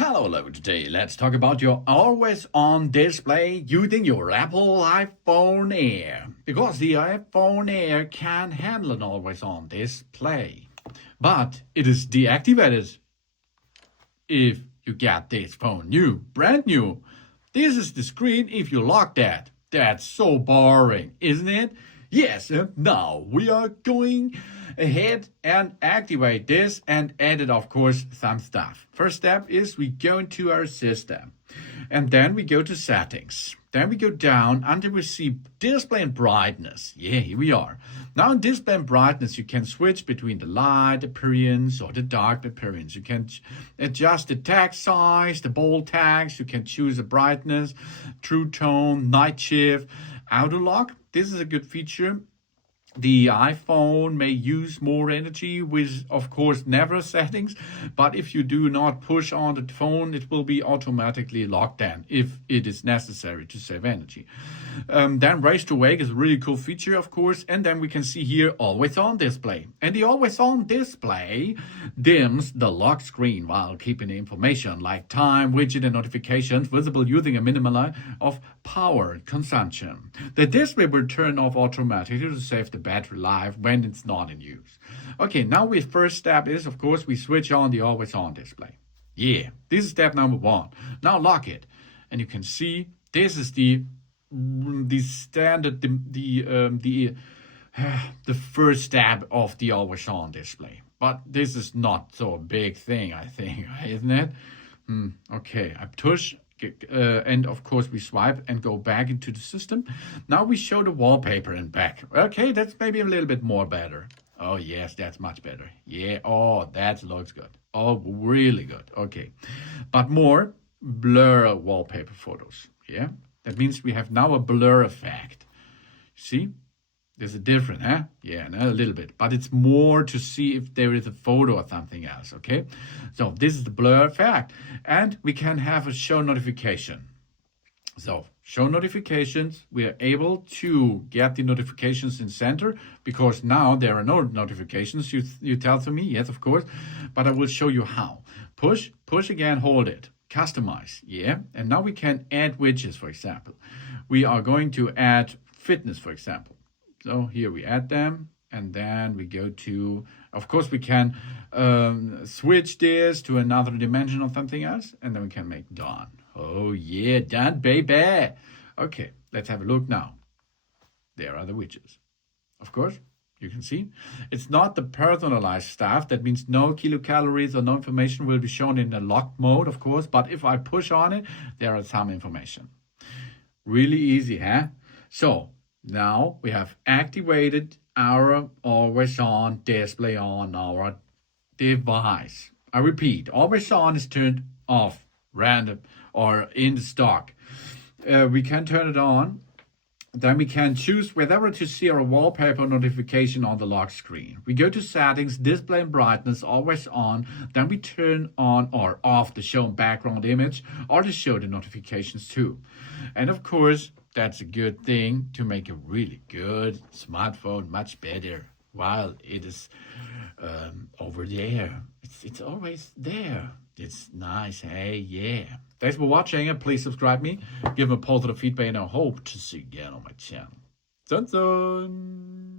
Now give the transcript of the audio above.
Hello, today let's talk about your always on display using your Apple iPhone Air. Because the iPhone Air can handle an always on display. But it is deactivated if you get this phone brand new. This is the screen if you lock that. That's so boring, isn't it? Yes, now we are going ahead and activate this and edit, of course, some stuff. First step is we go into our system and then we go to settings. Then we go down until we see display and brightness. Yeah, here we are. Now in display and brightness, you can switch between the light appearance or the dark appearance. You can adjust the text size, the bold text. You can choose the brightness, true tone, night shift, auto lock. This is a good feature. The iPhone may use more energy with, of course, never settings, but if you do not push on the phone, it will be automatically locked in if it is necessary to save energy. Then raise to wake is a really cool feature, of course, and then we can see here always on display. And the always on display dims the lock screen while keeping the information like time, widget, and notifications visible using a minimum of power consumption. The display will turn off automatically to save the battery life when it's not in use. Okay, now we first step is, of course, we switch on the always on display. Yeah, this is step number 1. Now lock it, and you can see this is the standard the first step of the always on display. But this is not so a big thing, I think, isn't it? Okay, I push. And of course we swipe and go back into the system. Now we show the wallpaper and back. Okay, that's maybe a little bit more better. Oh yes, that's much better. Yeah, oh, that looks good. Oh, really good. Okay, but more blur wallpaper photos. Yeah, that means we have now a blur effect. See? There's a difference, huh? Yeah, a little bit. But it's more to see if there is a photo or something else, okay? So this is the blur effect. And we can have a show notification. So show notifications, we are able to get the notifications in center because now there are no notifications. You tell to me, yes, of course, but I will show you how. Push again, hold it. Customize, yeah? And now we can add widgets, for example. We are going to add fitness, for example. So here we add them, and then we go to, of course, we can switch this to another dimension or something else, and then we can make done. Oh yeah, done, baby. Okay, let's have a look now. There are the widgets. Of course, you can see it's not the personalized stuff. That means no kilocalories or no information will be shown in the locked mode, of course. But if I push on it, there are some information. Really easy, huh? So now we have activated our always on display on our device. I repeat, always on is turned off, random or in the stock. We can turn it on. Then we can choose whether to see our wallpaper notification on the lock screen. We go to settings, display and brightness, always on. Then we turn on or off the show background image or to show the notifications too. And of course, that's a good thing to make a really good smartphone much better while it is over there. It's always there. It's nice, hey, yeah. Thanks for watching and please subscribe me. Give me positive feedback and I hope to see you again on my channel. Dun dun!